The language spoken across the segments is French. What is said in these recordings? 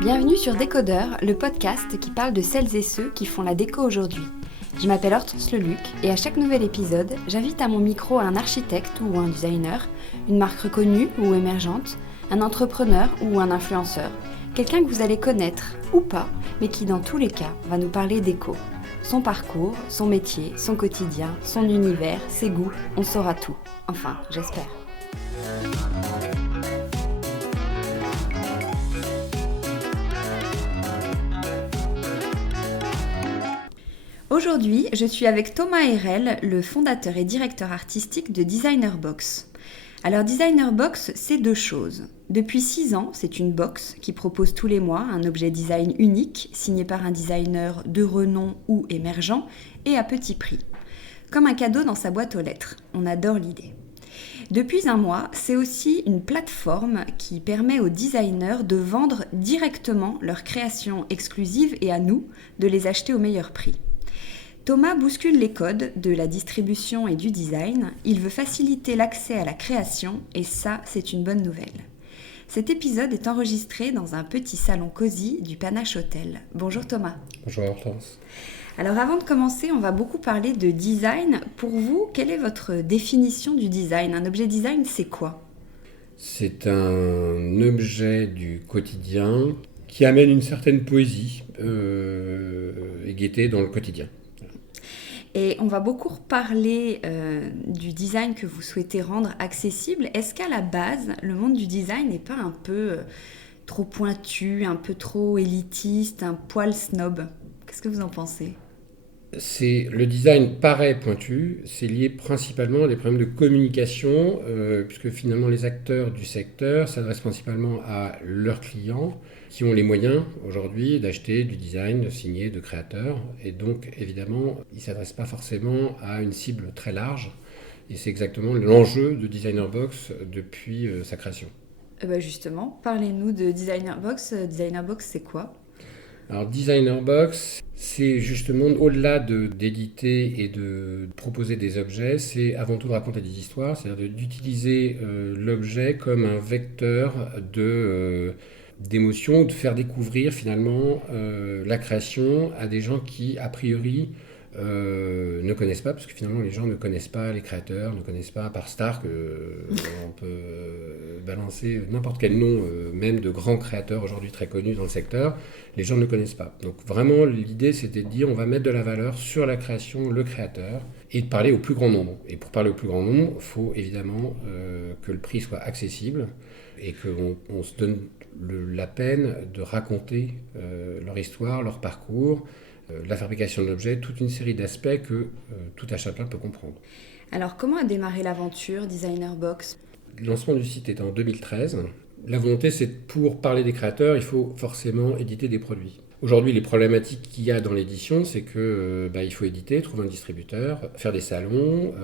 Bienvenue sur Décodeur, le podcast qui parle de celles et ceux qui font la déco aujourd'hui. Je m'appelle Hortense Leluc et à chaque nouvel épisode, j'invite à mon micro un architecte ou un designer, une marque reconnue ou émergente, un entrepreneur ou un influenceur, quelqu'un que vous allez connaître ou pas, mais qui dans tous les cas va nous parler déco. Son parcours, son métier, son quotidien, son univers, ses goûts, on saura tout. Enfin, j'espère. Aujourd'hui, je suis avec Thomas Herel, le fondateur et directeur artistique de Designer Box. Alors Designer Box, c'est deux choses. Depuis 6 ans, c'est une box qui propose tous les mois un objet design unique, signé par un designer de renom ou émergent, et à petit prix. Comme un cadeau dans sa boîte aux lettres. On adore l'idée. Depuis un mois, c'est aussi une plateforme qui permet aux designers de vendre directement leurs créations exclusives et à nous de les acheter au meilleur prix. Thomas bouscule les codes de la distribution et du design. Il veut faciliter l'accès à la création et ça, c'est une bonne nouvelle. Cet épisode est enregistré dans un petit salon cosy du Panache Hotel. Bonjour Thomas. Bonjour Hortense. Alors avant de commencer, on va beaucoup parler de design. Pour vous, quelle est votre définition du design ? Un objet design, c'est quoi ? C'est un objet du quotidien qui amène une certaine poésie et gaieté dans le quotidien. Et on va beaucoup reparler du design que vous souhaitez rendre accessible. Est-ce qu'à la base, le monde du design n'est pas un peu trop pointu, un peu trop élitiste, un poil snob ? Qu'est-ce que vous en pensez ? Le design paraît pointu, c'est lié principalement à des problèmes de communication, puisque finalement les acteurs du secteur s'adressent principalement à leurs clients, qui ont les moyens aujourd'hui d'acheter du design signé de créateurs. Et donc évidemment, ils ne s'adressent pas forcément à une cible très large. Et c'est exactement l'enjeu de Designer Box depuis sa création. Justement, parlez-nous de Designer Box. Designer Box, c'est quoi ? Alors Designer Box, c'est justement au-delà d'éditer et de proposer des objets, c'est avant tout de raconter des histoires, c'est-à-dire d'utiliser l'objet comme un vecteur d'émotion, de faire découvrir finalement la création à des gens qui, a priori, ne connaissent pas, parce que finalement les gens ne connaissent pas les créateurs, ne connaissent pas, à part Stark, on peut balancer n'importe quel nom, même de grands créateurs aujourd'hui très connus dans le secteur, les gens ne connaissent pas. Donc vraiment l'idée c'était de dire on va mettre de la valeur sur la création, le créateur, et de parler au plus grand nombre. Et pour parler au plus grand nombre, il faut évidemment que le prix soit accessible et qu'on se donne la peine de raconter leur histoire, leur parcours, la fabrication de l'objet, toute une série d'aspects que tout à chacun peut comprendre. Alors comment a démarré l'aventure Designer Box ? Le lancement du site est en 2013. La volonté, c'est pour parler des créateurs, il faut forcément éditer des produits. Aujourd'hui, les problématiques qu'il y a dans l'édition, c'est que il faut éditer, trouver un distributeur, faire des salons.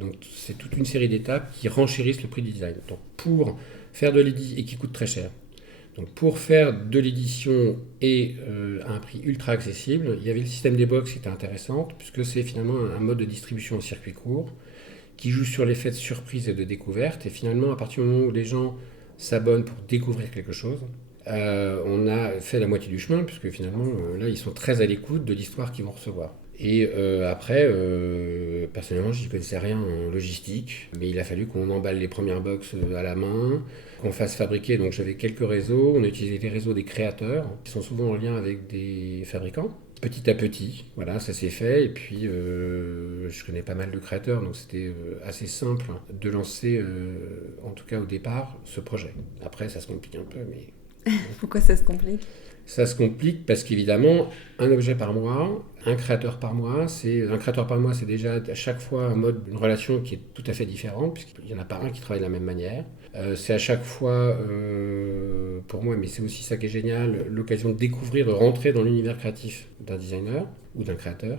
Donc c'est toute une série d'étapes qui renchérissent le prix du design. Donc pour faire de l'édition, et qui coûte très cher. Donc pour faire de l'édition et à un prix ultra accessible, il y avait le système des box qui était intéressant, puisque c'est finalement un mode de distribution en circuit court qui joue sur l'effet de surprise et de découverte. Et finalement, à partir du moment où les gens s'abonnent pour découvrir quelque chose, on a fait la moitié du chemin, puisque finalement, là, ils sont très à l'écoute de l'histoire qu'ils vont recevoir. Et après, personnellement, je n'y connaissais rien en logistique, mais il a fallu qu'on emballe les premières box à la main, qu'on fasse fabriquer. Donc j'avais quelques réseaux, on a utilisé les réseaux des créateurs, qui sont souvent en lien avec des fabricants. Petit à petit, voilà, ça s'est fait. Et puis, je connais pas mal de créateurs, donc c'était assez simple de lancer, en tout cas au départ, ce projet. Après, ça se complique un peu, mais... Pourquoi ça se complique ? Ça se complique parce qu'évidemment, un objet par mois, un créateur par mois, c'est déjà à chaque fois un mode, une relation qui est tout à fait différente, puisqu'il n'y en a pas un qui travaille de la même manière. C'est à chaque fois, pour moi, mais c'est aussi ça qui est génial, l'occasion de découvrir, de rentrer dans l'univers créatif d'un designer ou d'un créateur.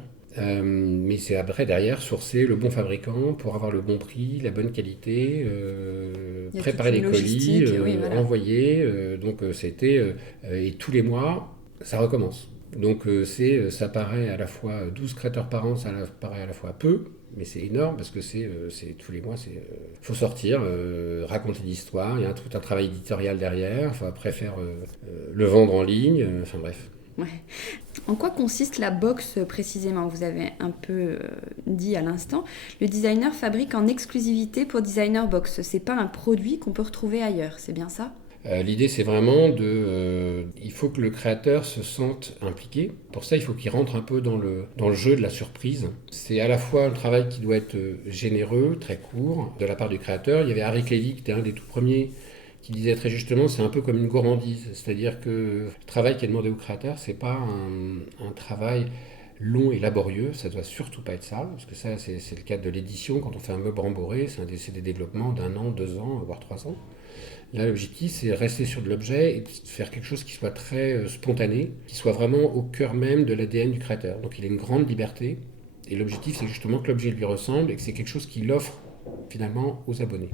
Mais c'est après, derrière, sourcer le bon fabricant pour avoir le bon prix, la bonne qualité, préparer les colis, voilà. Envoyer. Donc c'était... et tous les mois, ça recommence. Donc ça paraît à la fois 12 créateurs par an, ça paraît à la fois peu, mais c'est énorme parce que c'est tous les mois, faut sortir, raconter l'histoire, il y a tout un travail éditorial derrière, il faut après faire le vendre en ligne, enfin bref. Ouais. En quoi consiste la box précisément? Vous avez un peu dit à l'instant. Le designer fabrique en exclusivité pour Designer Box. C'est pas un produit qu'on peut retrouver ailleurs, c'est bien ça? L'idée, c'est vraiment il faut que le créateur se sente impliqué. Pour ça, il faut qu'il rentre un peu dans le jeu de la surprise. C'est à la fois un travail qui doit être généreux, très court, de la part du créateur. Il y avait Harry Clévy, qui était un des tout premiers, qui disait très justement, c'est un peu comme une gourmandise. C'est-à-dire que le travail qui est demandé au créateur, c'est pas un travail long et laborieux, ça doit surtout pas être ça, parce que ça, c'est le cas de l'édition. Quand on fait un meuble rembourré, c'est des développements d'1 an, 2 ans, voire 3 ans. Là, l'objectif, c'est rester sur de l'objet et de faire quelque chose qui soit très spontané, qui soit vraiment au cœur même de l'ADN du créateur. Donc il a une grande liberté, et l'objectif, c'est justement que l'objet lui ressemble et que c'est quelque chose qu'il offre finalement aux abonnés.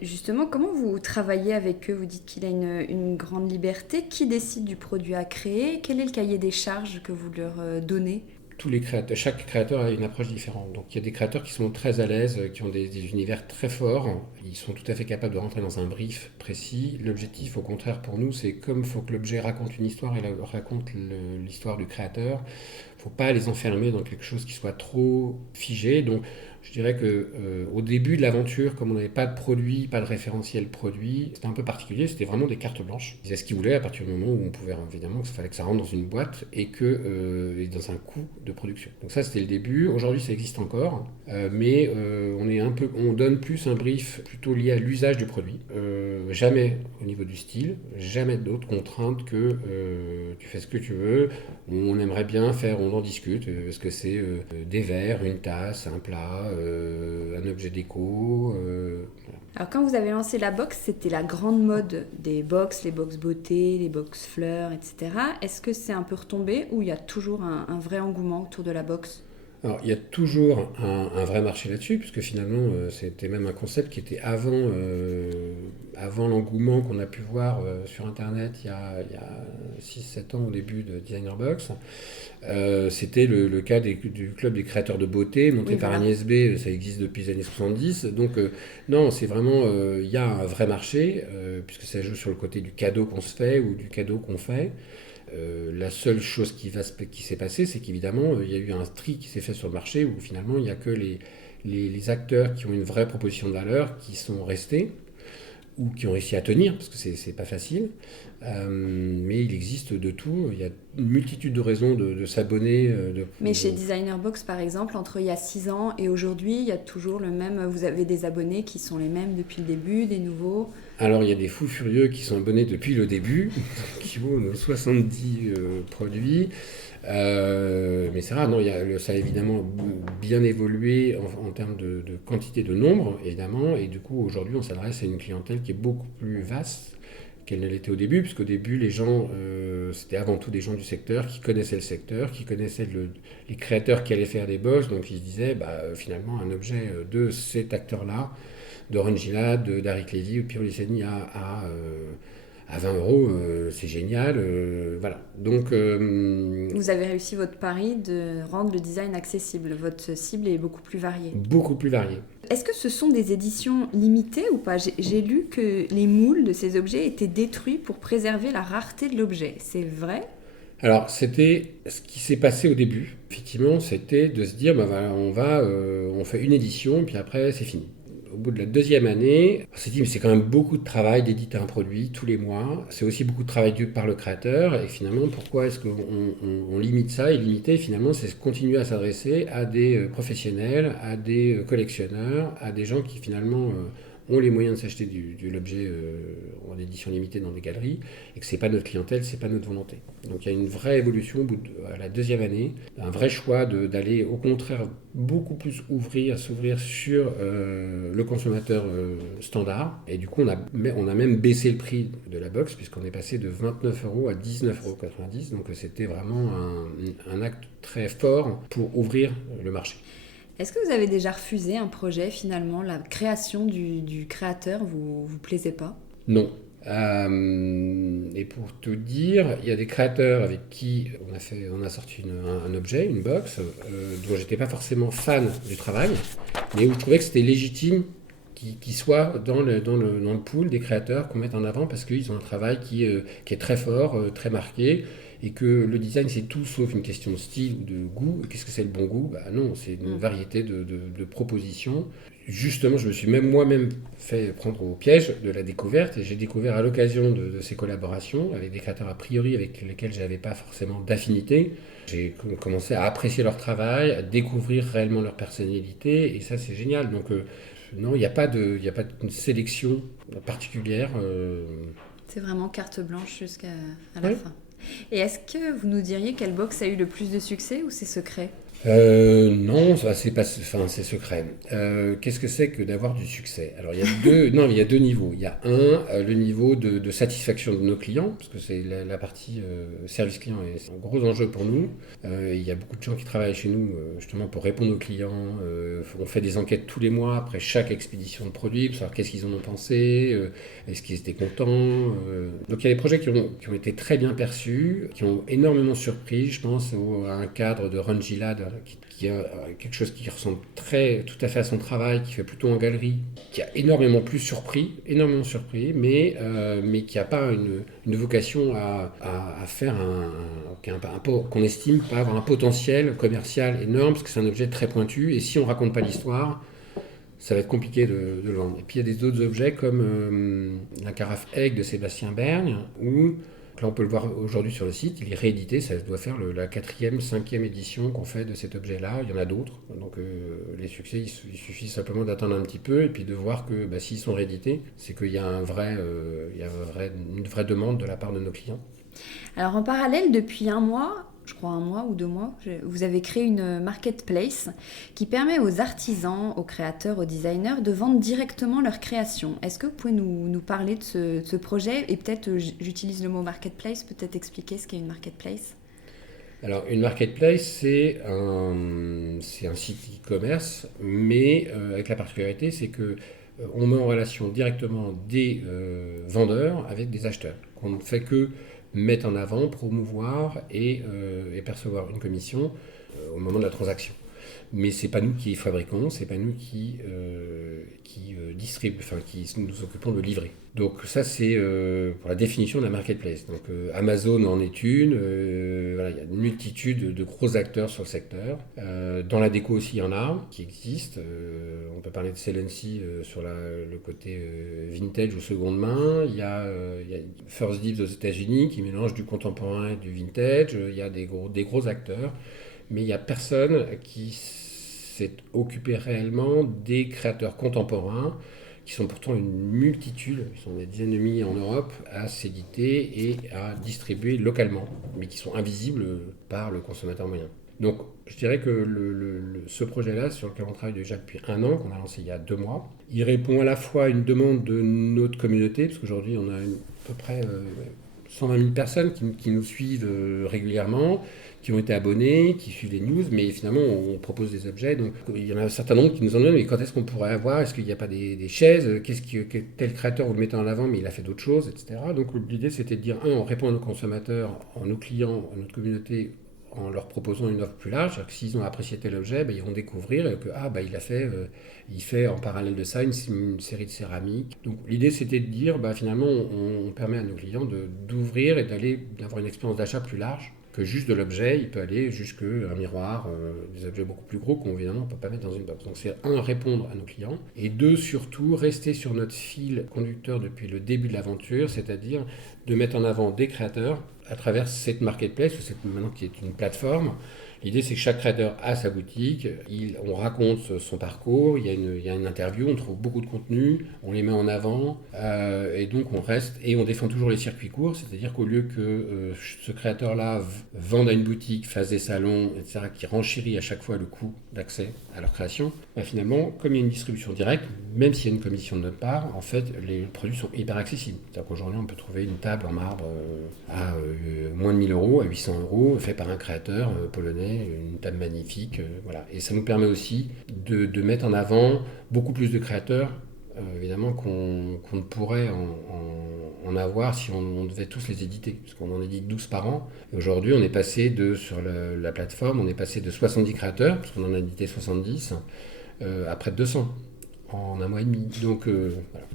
Justement, comment vous travaillez avec eux? Vous dites qu'il a une grande liberté. Qui décide du produit à créer? Quel est le cahier des charges que vous leur donnez? Chaque créateur a une approche différente. Donc il y a des créateurs qui sont très à l'aise, qui ont des univers très forts. Ils sont tout à fait capables de rentrer dans un brief précis. L'objectif, au contraire, pour nous, c'est comme il faut que l'objet raconte une histoire et raconte l'histoire du créateur. Il ne faut pas les enfermer dans quelque chose qui soit trop figé. Donc je dirais que au début de l'aventure, comme on n'avait pas de produit, pas de référentiel produit, c'était un peu particulier, c'était vraiment des cartes blanches. Ils faisaient ce qu'ils voulaient à partir du moment où on pouvait, évidemment, qu'il fallait que ça rentre dans une boîte et et dans un coût de production. Donc ça, c'était le début. Aujourd'hui, ça existe encore, mais on donne plus un brief plutôt lié à l'usage du produit. Jamais au niveau du style, jamais d'autres contraintes que tu fais ce que tu veux. On aimerait bien faire, on en discute. Est-ce que c'est des verres, une tasse, un plat, un objet déco. Voilà. Alors quand vous avez lancé la box, c'était la grande mode des box, les box beauté, les box fleurs, etc. Est-ce que c'est un peu retombé ou il y a toujours un vrai engouement autour de la box? Alors, il y a toujours un vrai marché là-dessus, puisque finalement, c'était même un concept qui était avant l'engouement qu'on a pu voir sur Internet il y a 6-7 ans au début de Designer Box. C'était le cas du club des créateurs de beauté, monté par Agnès B, ça existe depuis les années 70. Donc, non, c'est vraiment, il y a un vrai marché, puisque ça joue sur le côté du cadeau qu'on se fait ou du cadeau qu'on fait. La seule chose qui s'est passée, c'est qu'évidemment, il y a eu un tri qui s'est fait sur le marché où finalement, il n'y a que les acteurs qui ont une vraie proposition de valeur qui sont restés ou qui ont réussi à tenir, parce que c'est pas facile. Mais il existe de tout. Il y a une multitude de raisons de s'abonner. Mais chez Designer Box, par exemple, entre il y a 6 ans et aujourd'hui, il y a toujours le même. Vous avez des abonnés qui sont les mêmes depuis le début, des nouveaux. Alors, il y a des fous furieux qui sont abonnés depuis le début, qui vaut 70 produits. Mais c'est rare, non, ça a évidemment bien évolué en termes de quantité, de nombre, évidemment. Et du coup, aujourd'hui, on s'adresse à une clientèle qui est beaucoup plus vaste qu'elle ne l'était au début, puisqu'au début, les gens, c'était avant tout des gens du secteur, qui connaissaient le secteur, qui connaissaient les créateurs qui allaient faire des boss. Donc, ils se disaient, finalement, un objet de cet acteur-là, d'Orange Gilad, d'Harry Clévy ou de Piero Lissani à 20 euros, c'est génial. Voilà. Donc, vous avez réussi votre pari de rendre le design accessible. Votre cible est beaucoup plus variée. Beaucoup plus variée. Est-ce que ce sont des éditions limitées ou pas? J'ai lu que les moules de ces objets étaient détruits pour préserver la rareté de l'objet. C'est vrai? Alors, c'était ce qui s'est passé au début. Effectivement, c'était de se dire, on fait une édition, puis après, c'est fini. Au bout de la deuxième année, on s'est dit, mais c'est quand même beaucoup de travail d'éditer un produit tous les mois. C'est aussi beaucoup de travail dû par le créateur. Et finalement, pourquoi est-ce qu'on limite ça? Et limiter, finalement, c'est continuer à s'adresser à des professionnels, à des collectionneurs, à des gens qui, finalement, ont les moyens de s'acheter de l'objet en édition limitée dans des galeries, et que c'est pas notre clientèle, c'est pas notre volonté. Donc il y a une vraie évolution à la deuxième année, un vrai choix d'aller au contraire beaucoup plus s'ouvrir sur le consommateur standard, et du coup on a même baissé le prix de la box, puisqu'on est passé de 29 € à 19,90 €, donc c'était vraiment un acte très fort pour ouvrir le marché. Est-ce que vous avez déjà refusé un projet, finalement, la création du créateur vous plaisait pas? Non. Et pour tout dire, il y a des créateurs avec qui on a sorti un objet, une box, dont j'étais pas forcément fan du travail, mais où je trouvais que c'était légitime qu'ils soient dans le pool des créateurs qu'on met en avant parce qu'ils ont un travail qui est très fort, très marqué, et que le design c'est tout sauf une question de style ou de goût. Qu'est-ce que c'est le bon goût? Bah non, c'est une variété de propositions. Justement, je me suis même moi-même fait prendre au piège de la découverte et j'ai découvert à l'occasion de ces collaborations avec des créateurs a priori avec lesquels je n'avais pas forcément d'affinité. J'ai commencé à apprécier leur travail, à découvrir réellement leur personnalité et ça c'est génial. Donc non, il n'y a pas il y a pas une sélection particulière. C'est vraiment carte blanche jusqu'à la Oui. fin. Et est-ce que vous nous diriez quelle box a eu le plus de succès ou c'est secret? Non, ça, c'est pas, enfin, c'est secret. Qu'est-ce que c'est que d'avoir du succès? Alors, il y a deux, non, il y a deux niveaux. Il y a le niveau de satisfaction de nos clients, parce que c'est la partie service client et c'est un gros enjeu pour nous. Il y a beaucoup de gens qui travaillent chez nous justement pour répondre aux clients. On fait des enquêtes tous les mois après chaque expédition de produits pour savoir qu'est-ce qu'ils en ont pensé, est-ce qu'ils étaient contents. Donc, il y a des projets qui ont été très bien perçus, qui ont énormément surpris. Je pense à un cadre de Ron Gilad qui a quelque chose qui ressemble tout à fait à son travail, qui fait plutôt en galerie, qui a énormément surpris, mais qui n'a pas une vocation à faire qu'on estime pas avoir un potentiel commercial énorme, parce que c'est un objet très pointu, et si on ne raconte pas l'histoire, ça va être compliqué de le vendre. Et puis il y a des autres objets comme la carafe Egg de Sébastien Bergne, où là on peut le voir aujourd'hui sur le site, il est réédité, ça doit faire la 4e, 5e édition qu'on fait de cet objet-là, il y en a d'autres. Donc les succès, il suffit simplement d'attendre un petit peu et puis de voir que s'ils sont réédités, c'est qu'il y a une vraie demande de la part de nos clients. Alors en parallèle, depuis un mois ou 2 mois, vous avez créé une marketplace qui permet aux artisans, aux créateurs, aux designers de vendre directement leurs créations. Est-ce que vous pouvez nous parler de ce projet? Et peut-être, j'utilise le mot marketplace, peut-être expliquer ce qu'est une marketplace? Alors, une marketplace, c'est un site e-commerce, mais avec la particularité, c'est que on met en relation directement des vendeurs avec des acheteurs. On ne fait que mettre en avant, promouvoir et percevoir une commission au moment de la transaction. Mais c'est pas nous qui fabriquons, c'est pas nous qui distribuons, enfin qui nous occupons de livrer. Donc ça c'est pour la définition de la marketplace. Donc Amazon en est une, voilà, il y a une multitude de gros acteurs sur le secteur. Dans la déco aussi il y en a qui existent. On peut parler de Celency sur le côté vintage ou seconde main. Il y a First Dibs aux États-Unis qui mélange du contemporain et du vintage. Il y a des gros acteurs. Mais il n'y a personne qui s'est occupé réellement des créateurs contemporains, qui sont pourtant une multitude, ils sont des dizaines de milliers en Europe, à s'éditer et à distribuer localement, mais qui sont invisibles par le consommateur moyen. Donc je dirais que ce projet-là, sur lequel on travaille déjà depuis 1 an, qu'on a lancé il y a 2 mois, il répond à la fois à une demande de notre communauté, parce qu'aujourd'hui on a à peu près 120 000 personnes qui nous suivent régulièrement, qui ont été abonnés, qui suivent les news, mais finalement on propose des objets, donc il y en a un certain nombre qui nous en donnent, mais quand est-ce qu'on pourrait avoir, est-ce qu'il n'y a pas des chaises, tel créateur vous le mettez en avant, mais il a fait d'autres choses, etc. Donc l'idée c'était de dire, on répond à nos consommateurs, à nos clients, à notre communauté, en leur proposant une offre plus large, c'est-à-dire que s'ils ont apprécié tel objet, ils vont découvrir que il fait en parallèle de ça une série de céramiques. Donc l'idée c'était de dire finalement on permet à nos clients d'ouvrir et d'avoir une expérience d'achat plus large que juste de l'objet. Il peut aller jusqu'à un miroir, des objets beaucoup plus gros qu'on évidemment ne peut pas mettre dans une box. Donc c'est répondre à nos clients, et surtout rester sur notre fil conducteur depuis le début de l'aventure, c'est-à-dire de mettre en avant des créateurs à travers cette marketplace, maintenant qui est une plateforme. L'idée, c'est que chaque créateur a sa boutique, on raconte son parcours, il y a une interview, on trouve beaucoup de contenu, on les met en avant, et donc on reste, et on défend toujours les circuits courts, c'est-à-dire qu'au lieu que ce créateur-là vende à une boutique, fasse des salons, etc., qui renchérit à chaque fois le coût d'accès à leur création, finalement, comme il y a une distribution directe, même s'il y a une commission de notre part, en fait, les produits sont hyper accessibles. C'est-à-dire qu'aujourd'hui, on peut trouver une table en marbre à moins de 1 000 €, à 800 €, faite par un créateur polonais, une table magnifique, voilà. Et ça nous permet aussi de mettre en avant beaucoup plus de créateurs évidemment qu'on ne pourrait en avoir si on devait tous les éditer, parce qu'on en édite 12 par an. Et aujourd'hui, on est passé sur la plateforme, on est passé de 70 créateurs, parce qu'on en a édité 70, à près de 200 en un mois et demi. Donc voilà.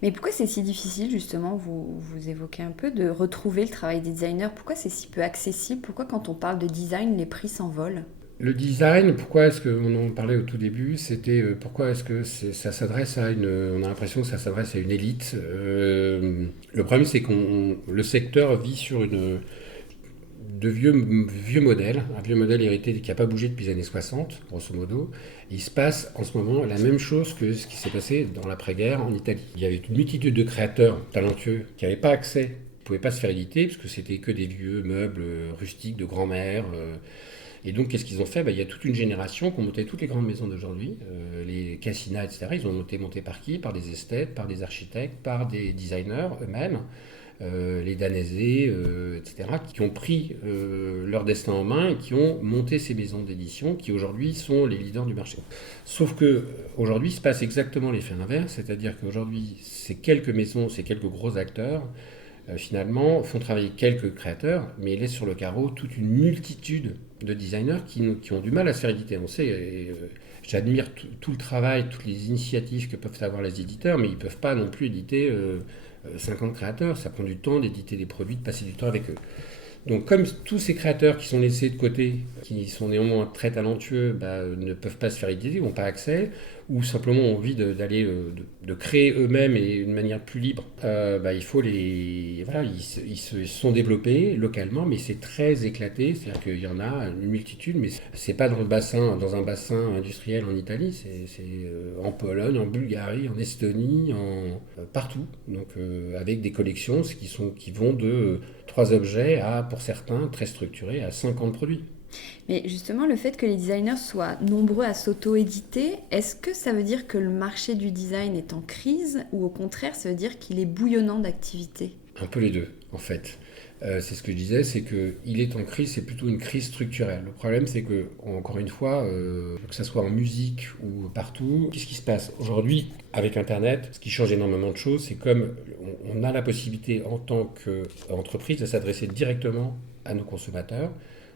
Mais pourquoi c'est si difficile, justement, vous évoquez un peu, de retrouver le travail des designers? Pourquoi c'est si peu accessible? Pourquoi quand on parle de design, les prix s'envolent? Le design, pourquoi est-ce qu'on en parlait au tout début, c'était pourquoi est-ce que ça s'adresse à on a l'impression que ça s'adresse à une élite. Le problème, c'est le secteur vit sur de vieux modèles, un vieux modèle hérité qui n'a pas bougé depuis les années 60, grosso modo. Il se passe en ce moment la même chose que ce qui s'est passé dans l'après-guerre en Italie. Il y avait une multitude de créateurs talentueux qui n'avaient pas accès, qui ne pouvaient pas se faire éditer, parce que c'était que des vieux meubles rustiques de grand-mère. Et donc, qu'est-ce qu'ils ont fait? Il y a toute une génération qui ont monté toutes les grandes maisons d'aujourd'hui, les Cassina, etc. Ils ont monté par qui? Par des esthètes, par des architectes, par des designers eux-mêmes, les Danésais, etc., qui ont pris leur destin en main et qui ont monté ces maisons d'édition qui aujourd'hui sont les leaders du marché. Sauf que aujourd'hui, il se passe exactement l'effet inverse, c'est-à-dire qu'aujourd'hui, ces quelques maisons, ces quelques gros acteurs, finalement, font travailler quelques créateurs, mais ils laissent sur le carreau toute une multitude de designers qui ont du mal à se faire éditer. On sait, j'admire tout le travail, toutes les initiatives que peuvent avoir les éditeurs, mais ils ne peuvent pas non plus éditer 50 créateurs. Ça prend du temps d'éditer des produits, de passer du temps avec eux. Donc comme tous ces créateurs qui sont laissés de côté, qui sont néanmoins très talentueux, ne peuvent pas se faire éditer, n'ont pas accès, ou simplement ont envie de créer eux-mêmes et d'une manière plus libre, il faut voilà, ils se sont développés localement, mais c'est très éclaté, c'est-à-dire qu'il y en a une multitude, mais c'est pas dans un bassin industriel en Italie, c'est en Pologne, en Bulgarie, en Estonie, partout, donc avec des collections qui vont de 3 objets à, pour certains, très structurés, à 50 produits. Mais justement, le fait que les designers soient nombreux à s'auto-éditer, est-ce que ça veut dire que le marché du design est en crise ou au contraire, ça veut dire qu'il est bouillonnant d'activité? Un peu les deux, en fait. C'est ce que je disais, c'est qu'il est en crise, c'est plutôt une crise structurelle. Le problème, c'est que, encore une fois, que ce soit en musique ou partout, qu'est-ce qui se passe aujourd'hui avec Internet? Ce qui change énormément de choses, c'est comme on a la possibilité en tant qu'entreprise de s'adresser directement à nos consommateurs,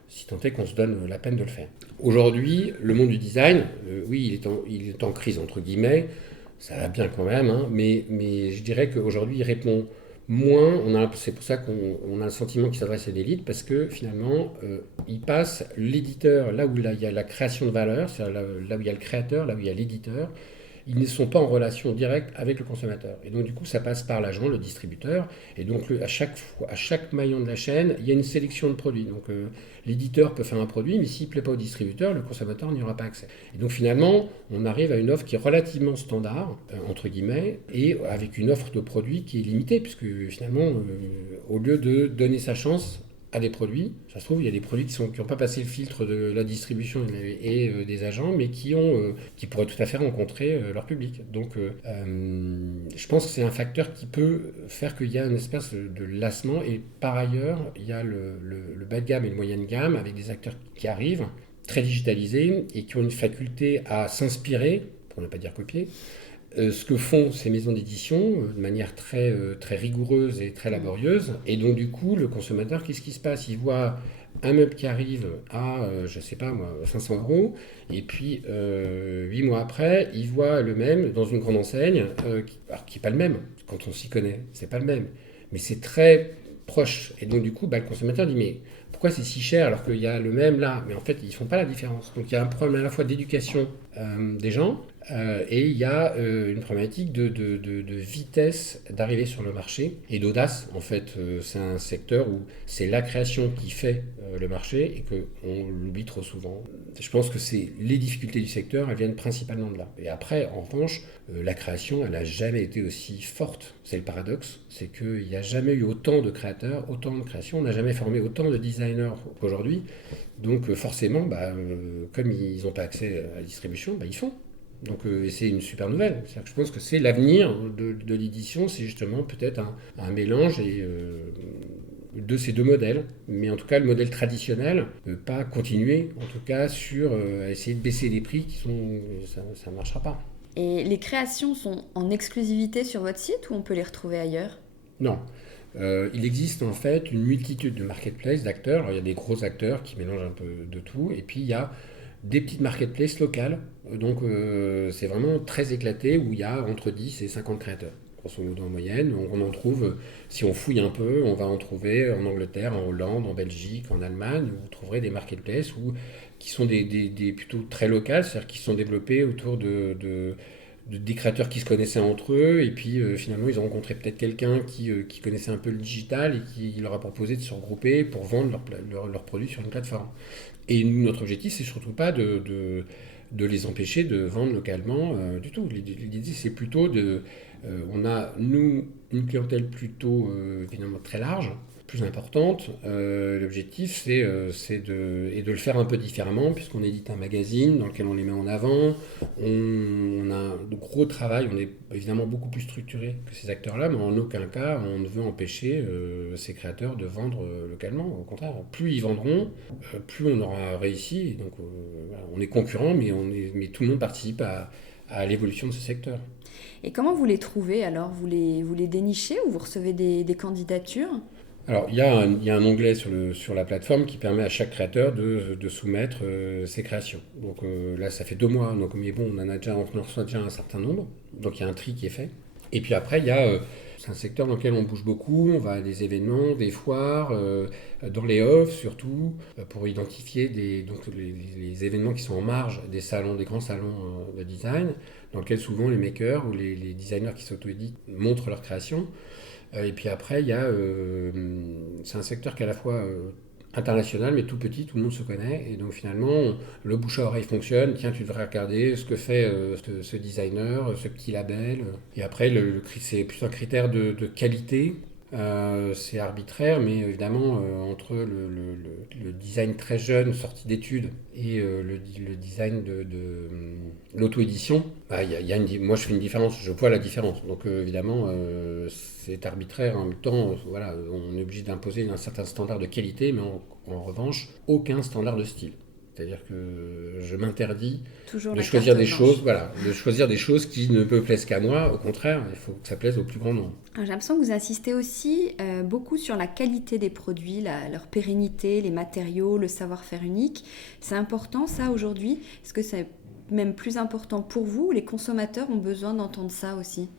si tant est qu'on se donne la peine de le faire. Aujourd'hui, le monde du design, oui, il est en crise, entre guillemets, ça va bien quand même, hein, mais je dirais qu'aujourd'hui, il répond moins, c'est pour ça qu'on a le sentiment qu'il s'adresse à l'élite, parce que finalement, il passe l'éditeur là où il y a la création de valeur, c'est-à-dire là où il y a le créateur, là où il y a l'éditeur, ils ne sont pas en relation directe avec le consommateur. Et donc du coup, ça passe par l'agent, le distributeur, et donc à chaque maillon de la chaîne, il y a une sélection de produits. Donc l'éditeur peut faire un produit, mais s'il ne plaît pas au distributeur, le consommateur n'y aura pas accès. Et donc finalement, on arrive à une offre qui est relativement standard, entre guillemets, et avec une offre de produits qui est limitée, puisque finalement, au lieu de donner sa chance à des produits, ça se trouve, il y a des produits qui n'ont pas passé le filtre de la distribution et des agents, mais qui pourraient tout à fait rencontrer leur public. Donc je pense que c'est un facteur qui peut faire qu'il y a une espèce de lassement, et par ailleurs, il y a le bas de gamme et le moyen de gamme, avec des acteurs qui arrivent, très digitalisés, et qui ont une faculté à s'inspirer, pour ne pas dire copier, ce que font ces maisons d'édition de manière très, très rigoureuse et très laborieuse. Et donc du coup, le consommateur, qu'est-ce qui se passe? Il voit un meuble qui arrive à, je sais pas moi, 500 euros, et puis 8 mois après, il voit le même dans une grande enseigne, qui n'est pas le même, quand on s'y connaît, c'est pas le même, mais c'est très proche. Et donc du coup, le consommateur dit, mais pourquoi c'est si cher alors qu'il y a le même là? Mais en fait, ils ne font pas la différence. Donc il y a un problème à la fois d'éducation des gens, et il y a une problématique de vitesse d'arrivée sur le marché et d'audace. En fait, c'est un secteur où c'est la création qui fait le marché et qu'on l'oublie trop souvent. Je pense que les difficultés du secteur, elles viennent principalement de là. Et après, en revanche, la création, elle n'a jamais été aussi forte. C'est le paradoxe, c'est qu'il n'y a jamais eu autant de créateurs, autant de créations, on n'a jamais formé autant de designers qu'aujourd'hui. Donc forcément, comme ils n'ont pas accès à la distribution, ils font. Donc c'est une super nouvelle. C'est-à-dire que je pense que c'est l'avenir de l'édition, c'est justement peut-être un mélange de ces deux modèles. Mais en tout cas, le modèle traditionnel ne peut pas continuer, en tout cas, sur essayer de baisser les prix, ça ne marchera pas. Et les créations sont en exclusivité sur votre site ou on peut les retrouver ailleurs? Non. Il existe en fait une multitude de marketplaces d'acteurs. Alors, il y a des gros acteurs qui mélangent un peu de tout, et puis il y a des petites marketplaces locales. Donc c'est vraiment très éclaté où il y a entre 10 et 50 créateurs. Grosso modo en moyenne, on en trouve, si on fouille un peu, on va en trouver en Angleterre, en Hollande, en Belgique, en Allemagne. Vous trouverez des marketplaces qui sont plutôt très locales, c'est-à-dire qui sont développés autour des créateurs qui se connaissaient entre eux, et puis finalement ils ont rencontré peut-être quelqu'un qui connaissait un peu le digital et qui leur a proposé de se regrouper pour vendre leurs produits sur une plateforme. Et nous, notre objectif, c'est surtout pas de les empêcher de vendre localement du tout. L'idée, c'est plutôt on a, nous, une clientèle plutôt évidemment très large, plus importante. L'objectif, c'est de le faire un peu différemment, puisqu'on édite un magazine dans lequel on les met en avant. On a de gros travail, on est évidemment beaucoup plus structuré que ces acteurs-là, mais en aucun cas on ne veut empêcher ces créateurs de vendre localement. Au contraire, plus ils vendront, plus on aura réussi. Et donc, voilà, on est concurrent, mais tout le monde participe à l'évolution de ce secteur. Et comment vous les trouvez alors? Vous les dénichez ou vous recevez des candidatures? Alors, il y a un onglet sur la plateforme qui permet à chaque créateur de soumettre ses créations. Donc là, ça fait 2 mois, donc, mais bon, on en reçoit déjà un certain nombre. Donc il y a un tri qui est fait. Et puis après, c'est un secteur dans lequel on bouge beaucoup. On va à des événements, des foires, dans les offs surtout, pour identifier donc les événements qui sont en marge des salons, des grands salons de design, dans lesquels souvent les makers ou les designers qui s'auto-éditent montrent leurs créations. Et puis après, c'est un secteur qui est à la fois international, mais tout petit, tout le monde se connaît. Et donc finalement, le bouche à oreille fonctionne. Tiens, tu devrais regarder ce que fait ce designer, ce petit label. Et après, c'est plus un critère de qualité. C'est arbitraire, mais évidemment, entre le design très jeune, sorti d'études, et le design de l'auto-édition, bah, moi je fais une différence, je vois la différence. Donc évidemment, c'est arbitraire. En même temps, voilà, on est obligé d'imposer un certain standard de qualité, mais en revanche, aucun standard de style. C'est-à-dire que je m'interdis Toujours de la choisir carte des choses, blanche. voilà, de choisir des choses qui ne me plaisent qu'à moi. Au contraire, il faut que ça plaise au plus grand nombre. Alors, j'ai l'impression que vous insistez aussi beaucoup sur la qualité des produits, leur pérennité, les matériaux, le savoir-faire unique. C'est important ça aujourd'hui? Est-ce que c'est même plus important pour vous? Les consommateurs ont besoin d'entendre ça aussi.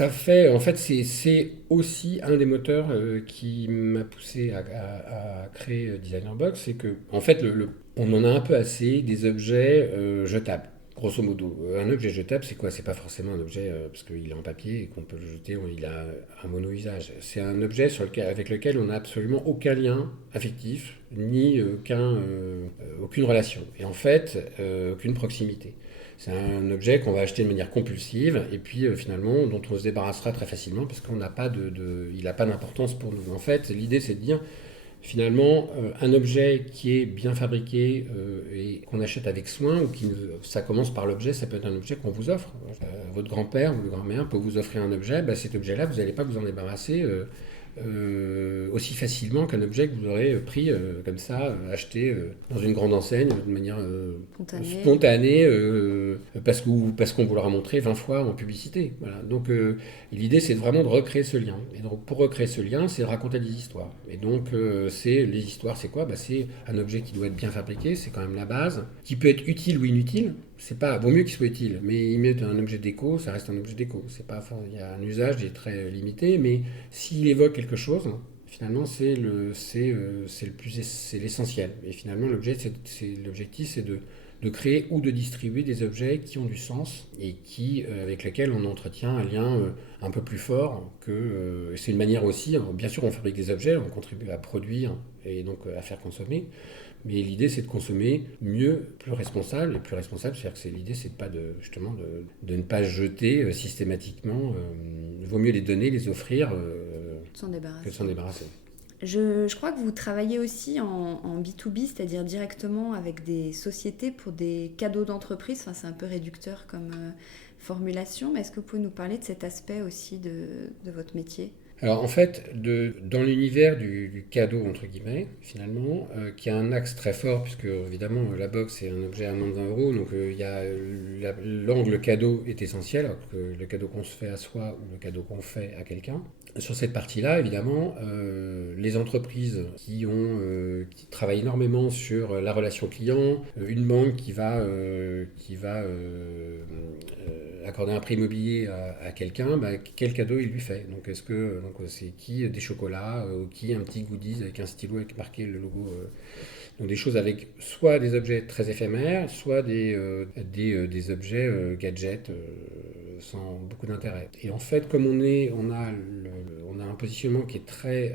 En fait, c'est aussi un des moteurs qui m'a poussé à créer Designer Box, c'est que, en fait, on en a un peu assez des objets jetables. Grosso modo, un objet jetable, c'est quoi? C'est pas forcément un objet parce qu'il est en papier et qu'on peut le jeter, il a un mono-usage. C'est un objet avec lequel on n'a absolument aucun lien affectif, ni aucune relation. Et en fait, aucune proximité. C'est un objet qu'on va acheter de manière compulsive et puis finalement dont on se débarrassera très facilement parce qu'on n'a pas il n'a pas d'importance pour nous. En fait, l'idée c'est de dire finalement un objet qui est bien fabriqué et qu'on achète avec soin ça commence par l'objet, ça peut être un objet qu'on vous offre. Votre grand-père ou le grand-mère peut vous offrir un objet, bah, cet objet-là vous n'allez pas vous en débarrasser. Aussi facilement qu'un objet que vous aurez pris comme ça, acheté dans une grande enseigne de manière Spontané. spontanée parce qu'on vous l'aura montré 20 fois en publicité. Voilà. Donc l'idée c'est vraiment de recréer ce lien. Et donc pour recréer ce lien, c'est de raconter des histoires. Et donc les histoires, c'est quoi? Bah, c'est un objet qui doit être bien fabriqué, c'est quand même la base, qui peut être utile ou inutile. C'est pas, vaut mieux qu'il soit utile, mais mieux un objet déco, ça reste un objet déco. C'est pas, il y a un usage qui est très limité, mais s'il évoque quelque chose, finalement c'est l'essentiel. Et finalement l'objectif c'est de créer ou de distribuer des objets qui ont du sens et avec lesquels on entretient un lien un peu plus fort c'est une manière aussi, hein, bien sûr on fabrique des objets, on contribue à produire et donc à faire consommer, mais l'idée c'est de consommer mieux, plus responsable, et plus responsable, c'est-à-dire que l'idée c'est justement de ne pas jeter systématiquement, il vaut mieux les donner, les offrir S'en que de débarrasser. s'en débarrasser. Je crois que vous travaillez aussi en B2B, c'est-à-dire directement avec des sociétés pour des cadeaux d'entreprise. Enfin, c'est un peu réducteur comme formulation, mais est-ce que vous pouvez nous parler de cet aspect aussi de votre métier? Alors en fait, dans l'univers du cadeau, entre guillemets, finalement, qui a un axe très fort, puisque évidemment la box est un objet à moins de 20 euros, donc il y a, l'angle cadeau est essentiel, alors que le cadeau qu'on se fait à soi ou le cadeau qu'on fait à quelqu'un. Sur cette partie-là, évidemment, les entreprises qui travaillent énormément sur la relation client, une banque qui va accorder un prêt immobilier à quelqu'un, bah, quel cadeau il lui fait. Donc c'est qui des chocolats, qui un petit goodies avec un stylo avec marqué le logo. Donc des choses avec soit des objets très éphémères, soit des objets gadgets sans beaucoup d'intérêt. Et en fait, comme on a un positionnement qui est très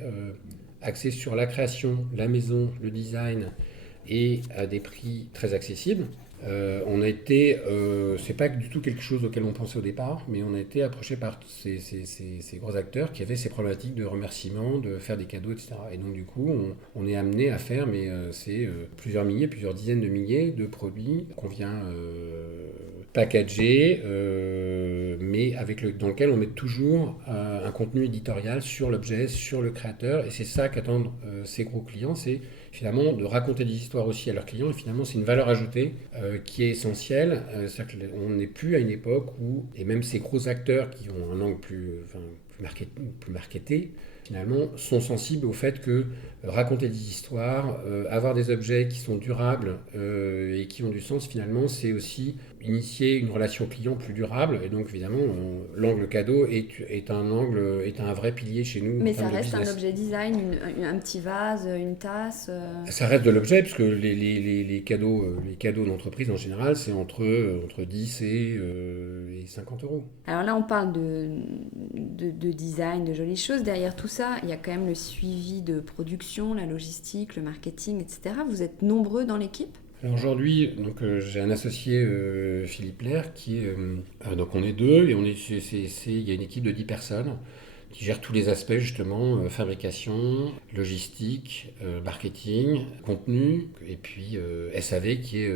axé sur la création, la maison, le design et à des prix très accessibles, c'est pas du tout quelque chose auquel on pensait au départ, mais on a été approché par ces gros acteurs qui avaient ces problématiques de remerciement, de faire des cadeaux, etc. Et donc du coup, on est amené à faire, plusieurs milliers, plusieurs dizaines de milliers de produits qu'on vient packager, mais dans lequel on met toujours un contenu éditorial sur l'objet, sur le créateur, et c'est ça qu'attendent ces gros clients, c'est finalement de raconter des histoires aussi à leurs clients, et finalement c'est une valeur ajoutée qui est essentielle. C'est-à-dire qu'on n'est plus à une époque où, et même ces gros acteurs qui ont un angle plus marketé, finalement, sont sensibles au fait que raconter des histoires, avoir des objets qui sont durables et qui ont du sens, finalement, c'est aussi initier une relation client plus durable. Et donc, évidemment, l'angle cadeau est un vrai pilier chez nous. Mais en ça termes de reste un business. objet design, un petit vase, une tasse. Ça reste de l'objet, puisque les cadeaux d'entreprise en général, c'est entre 10 et 50 euros. Alors là, on parle de design, de jolies choses. Derrière tout ça, il y a quand même le suivi de production, la logistique, le marketing, etc. Vous êtes nombreux dans l'équipe? Alors aujourd'hui, j'ai un associé, Philippe Lair, donc on est deux, et il y a une équipe de 10 personnes qui gère tous les aspects justement, fabrication, logistique, marketing, contenu, et puis SAV qui est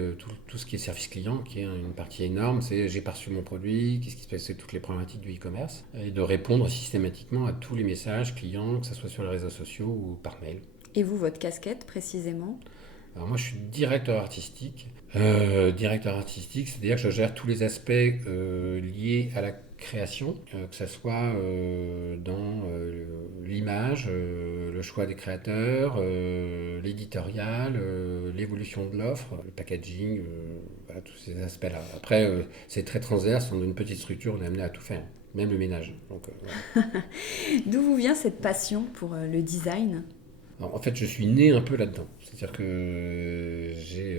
tout ce qui est service client, qui est une partie énorme, c'est j'ai pas reçu mon produit, qu'est-ce qui se passe, c'est toutes les problématiques du e-commerce, et de répondre systématiquement à tous les messages clients, que ce soit sur les réseaux sociaux ou par mail. Et vous, votre casquette précisément? Alors moi je suis directeur artistique. Directeur artistique, c'est-à-dire que je gère tous les aspects liés à la création, que ce soit dans l'image, le choix des créateurs, l'éditorial, l'évolution de l'offre, le packaging, voilà, tous ces aspects-là. Après, c'est très transverse, on a une petite structure, on est amené à tout faire, même le ménage. Donc, voilà. D'où vous vient cette passion pour le design? Alors, en fait, je suis né un peu là-dedans. C'est-à-dire que j'ai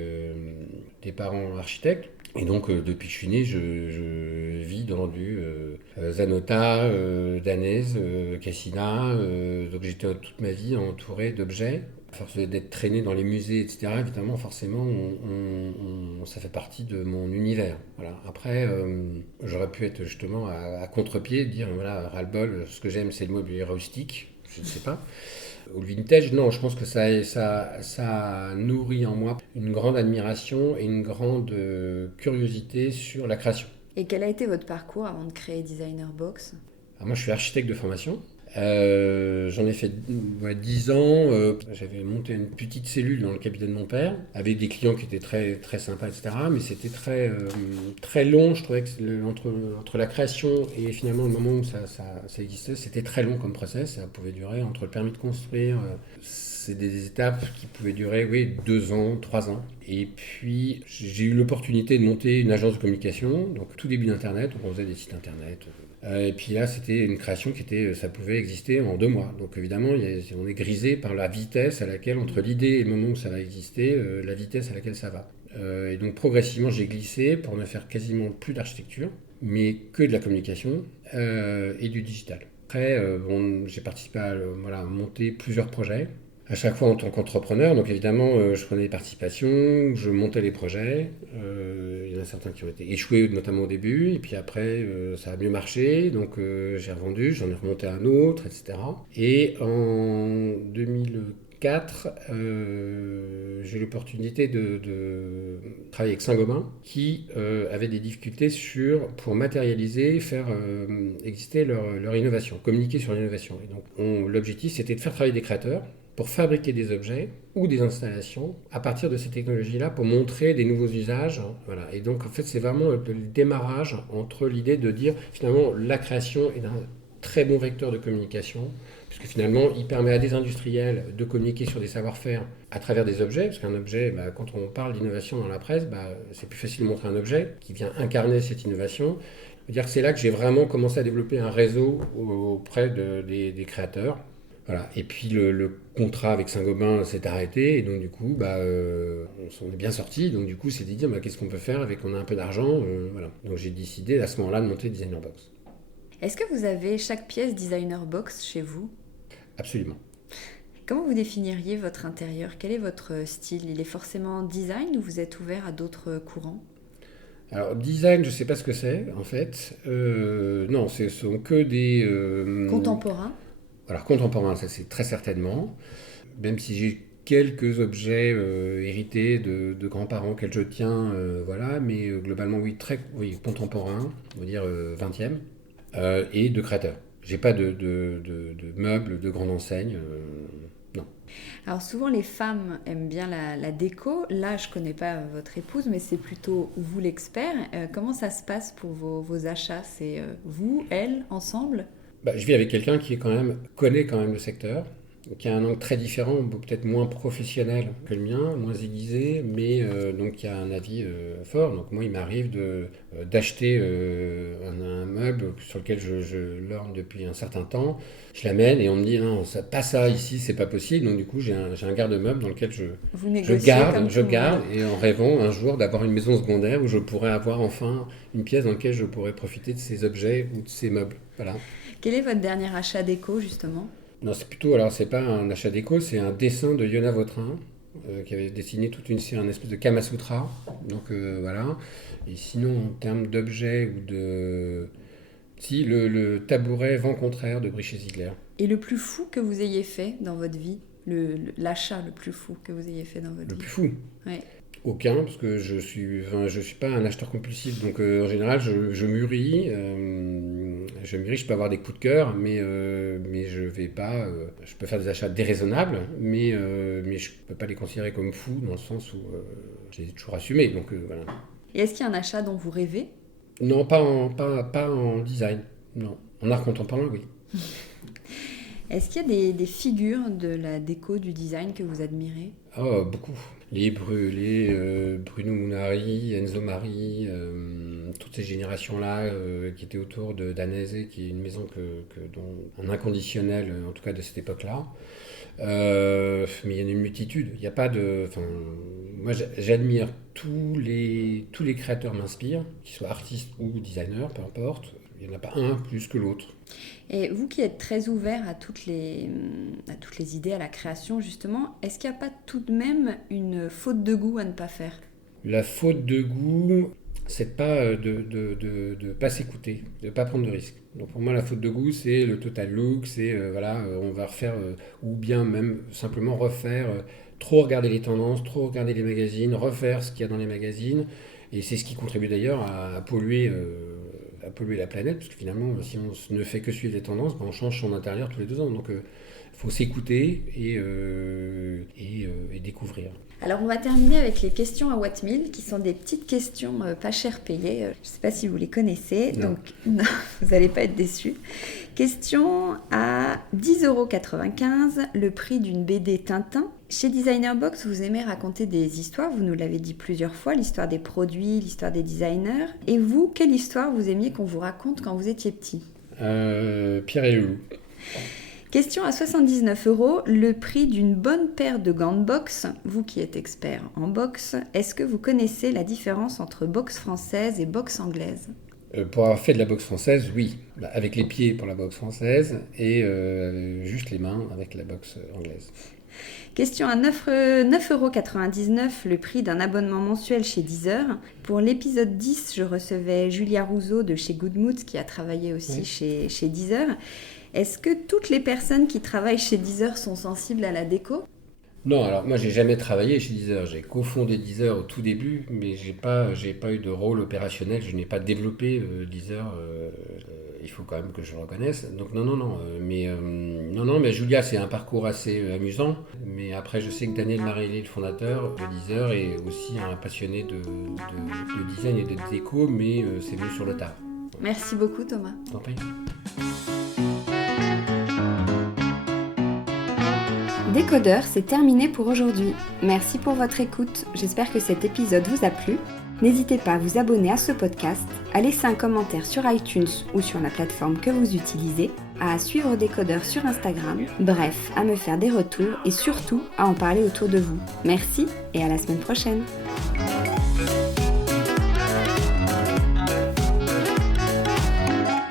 des parents architectes. Et donc, depuis que je suis né, je vis dans du Zanota, Danese, Cassina. Donc, j'étais toute ma vie entouré d'objets. À force d'être traîné dans les musées, etc., évidemment, forcément, ça fait partie de mon univers. Voilà. Après, j'aurais pu être justement à contre-pied, dire, voilà, ras-le-bol, ce que j'aime, c'est le mobilier rustique. Je ne sais pas. Au vintage, non, je pense que ça nourrit en moi une grande admiration et une grande curiosité sur la création. Et quel a été votre parcours avant de créer Designer Box? Alors moi, je suis architecte de formation. J'en ai fait 10 ans. J'avais monté une petite cellule dans le cabinet de mon père, avec des clients qui étaient très, très sympas, etc. Mais c'était très long. Je trouvais que entre la création et finalement le moment où ça existait, c'était très long comme process. Ça pouvait durer entre le permis de construire. C'est des étapes qui pouvaient durer, oui, 2 ans, 3 ans. Et puis, j'ai eu l'opportunité de monter une agence de communication, donc tout début d'Internet, où on faisait des sites Internet. Et puis là, c'était une création ça pouvait exister en 2 mois. Donc évidemment, on est grisé par la vitesse à laquelle, entre l'idée et le moment où ça va exister, la vitesse à laquelle ça va. Et donc progressivement, j'ai glissé pour ne faire quasiment plus d'architecture, mais que de la communication et du digital. Après, j'ai participé à monter plusieurs projets. À chaque fois en tant qu'entrepreneur, donc évidemment, je prenais des participations, je montais les projets. Il y en a certains qui ont été échoués, notamment au début, et puis après, ça a mieux marché, donc j'ai revendu, j'en ai remonté un autre, etc. Et en 2004, j'ai eu l'opportunité de travailler avec Saint-Gobain, qui avait des difficultés pour matérialiser, faire exister leur innovation, communiquer sur l'innovation. Et donc, l'objectif, c'était de faire travailler des créateurs pour fabriquer des objets ou des installations à partir de ces technologies-là pour montrer des nouveaux usages. Voilà. Et donc, en fait, c'est vraiment le démarrage entre l'idée de dire, finalement, la création est un très bon vecteur de communication, puisque finalement, il permet à des industriels de communiquer sur des savoir-faire à travers des objets, parce qu'un objet, quand on parle d'innovation dans la presse, c'est plus facile de montrer un objet qui vient incarner cette innovation. Je veux dire que c'est là que j'ai vraiment commencé à développer un réseau auprès des créateurs. Voilà. Et puis le contrat avec Saint-Gobain s'est arrêté, et donc du coup, on s'en est bien sorti. Donc du coup, c'est de dire, qu'est-ce qu'on peut faire avec, on a un peu d'argent, voilà. Donc j'ai décidé à ce moment-là de monter Designer Box. Est-ce que vous avez chaque pièce Designer Box chez vous ? Absolument. Comment vous définiriez votre intérieur ? Quel est votre style ? Il est forcément design ou vous êtes ouvert à d'autres courants ? Alors, design, je ne sais pas ce que c'est, en fait. Non, ce sont que des... Contemporains ? Alors, contemporains, ça c'est très certainement. Même si j'ai quelques objets hérités de grands-parents auxquels je tiens, voilà. Mais globalement, oui, contemporains, on va dire 20e, et de créateurs. J'ai pas de meubles, de grandes enseignes, non. Alors souvent les femmes aiment bien la déco. Là, je connais pas votre épouse, mais c'est plutôt vous l'expert. Comment ça se passe pour vos achats ? C'est vous, elle, ensemble ? Je vis avec quelqu'un qui connaît quand même le secteur, qui a un angle très différent, peut-être moins professionnel que le mien, moins aiguisé, mais donc qui a un avis fort. Donc moi, il m'arrive d'acheter un meuble sur lequel je lorgne depuis un certain temps. Je l'amène et on me dit non, pas ça ici, c'est pas possible. Donc du coup, j'ai un garde-meuble dans lequel je garde et en rêvant un jour d'avoir une maison secondaire où je pourrais avoir enfin une pièce dans laquelle je pourrais profiter de ces objets ou de ces meubles. Voilà. Quel est votre dernier achat déco justement ? Non, c'est pas un achat déco, c'est un dessin de Yona Vautrin, qui avait dessiné toute une série, un espèce de Kama Sutra. Donc voilà. Et sinon, en termes d'objets ou de... Si, le tabouret Vent contraire de Brichet-Ziegler. Et le plus fou que vous ayez fait dans votre vie ? L'achat le plus fou que vous ayez fait dans votre vie ? Le plus fou ? Ouais. Aucun, parce que je suis pas un acheteur compulsif, donc en général je mûris, je peux avoir des coups de cœur, mais je vais pas, je peux faire des achats déraisonnables, mais je peux pas les considérer comme fous dans le sens où je les ai toujours assumés, donc voilà. Et est-ce qu'il y a un achat dont vous rêvez ? Non, pas en design, non. En art contemporain, oui. Est-ce qu'il y a des figures de la déco, du design que vous admirez ? Oh, beaucoup. Les Bruno Munari, Enzo Mari, toutes ces générations-là qui étaient autour d'Anese, qui est une maison dont un inconditionnel, en tout cas de cette époque-là. Mais il y en a une multitude. Il n'y a pas de... Moi, j'admire tous les créateurs m'inspirent, qu'ils soient artistes ou designers, peu importe. Il n'y en a pas un plus que l'autre. Et vous qui êtes très ouvert à toutes les idées, à la création justement, est-ce qu'il n'y a pas tout de même une faute de goût à ne pas faire ? La faute de goût, c'est pas de pas s'écouter, de pas prendre de risques. Donc pour moi, la faute de goût, c'est le total look, c'est on va refaire, ou bien même simplement refaire, trop regarder les tendances, trop regarder les magazines, refaire ce qu'il y a dans les magazines, et c'est ce qui contribue d'ailleurs à polluer la planète, parce que finalement, si on ne fait que suivre les tendances, on change son intérieur tous les 2 ans. Donc, il faut s'écouter et découvrir. Alors, on va terminer avec les questions à Watt 1000, qui sont des petites questions pas cher payées. Je ne sais pas si vous les connaissez, non. Donc non, vous n'allez pas être déçus. Question à 10,95 €, le prix d'une BD Tintin. Chez Designer Box, vous aimez raconter des histoires, vous nous l'avez dit plusieurs fois, l'histoire des produits, l'histoire des designers. Et vous, quelle histoire vous aimiez qu'on vous raconte quand vous étiez petit ? Pierre et le loup. Question à 79 €, le prix d'une bonne paire de gants de boxe. Vous qui êtes expert en boxe, est-ce que vous connaissez la différence entre boxe française et boxe anglaise ? Pour avoir fait de la boxe française, oui. Avec les pieds pour la boxe française et juste les mains avec la boxe anglaise. Question à 9,99 €, le prix d'un abonnement mensuel chez Deezer. Pour l'épisode 10, je recevais Julia Rousseau de chez Good Moods qui a travaillé aussi chez Deezer. Est-ce que toutes les personnes qui travaillent chez Deezer sont sensibles à la déco ? Non, alors moi j'ai jamais travaillé chez Deezer. J'ai cofondé Deezer au tout début, mais j'ai pas eu de rôle opérationnel. Je n'ai pas développé Deezer. Il faut quand même que je le reconnaisse. Donc non, non, non. Non, mais Julia, c'est un parcours assez amusant. Mais après, je sais que Daniel Maréli, le fondateur de Deezer, est aussi un passionné de design et de déco, mais c'est mieux sur le tard. Merci beaucoup Thomas. T'en prie. Décodeur, c'est terminé pour aujourd'hui. Merci pour votre écoute. J'espère que cet épisode vous a plu. N'hésitez pas à vous abonner à ce podcast, à laisser un commentaire sur iTunes ou sur la plateforme que vous utilisez, à suivre Décodeur sur Instagram, bref, à me faire des retours et surtout à en parler autour de vous. Merci et à la semaine prochaine.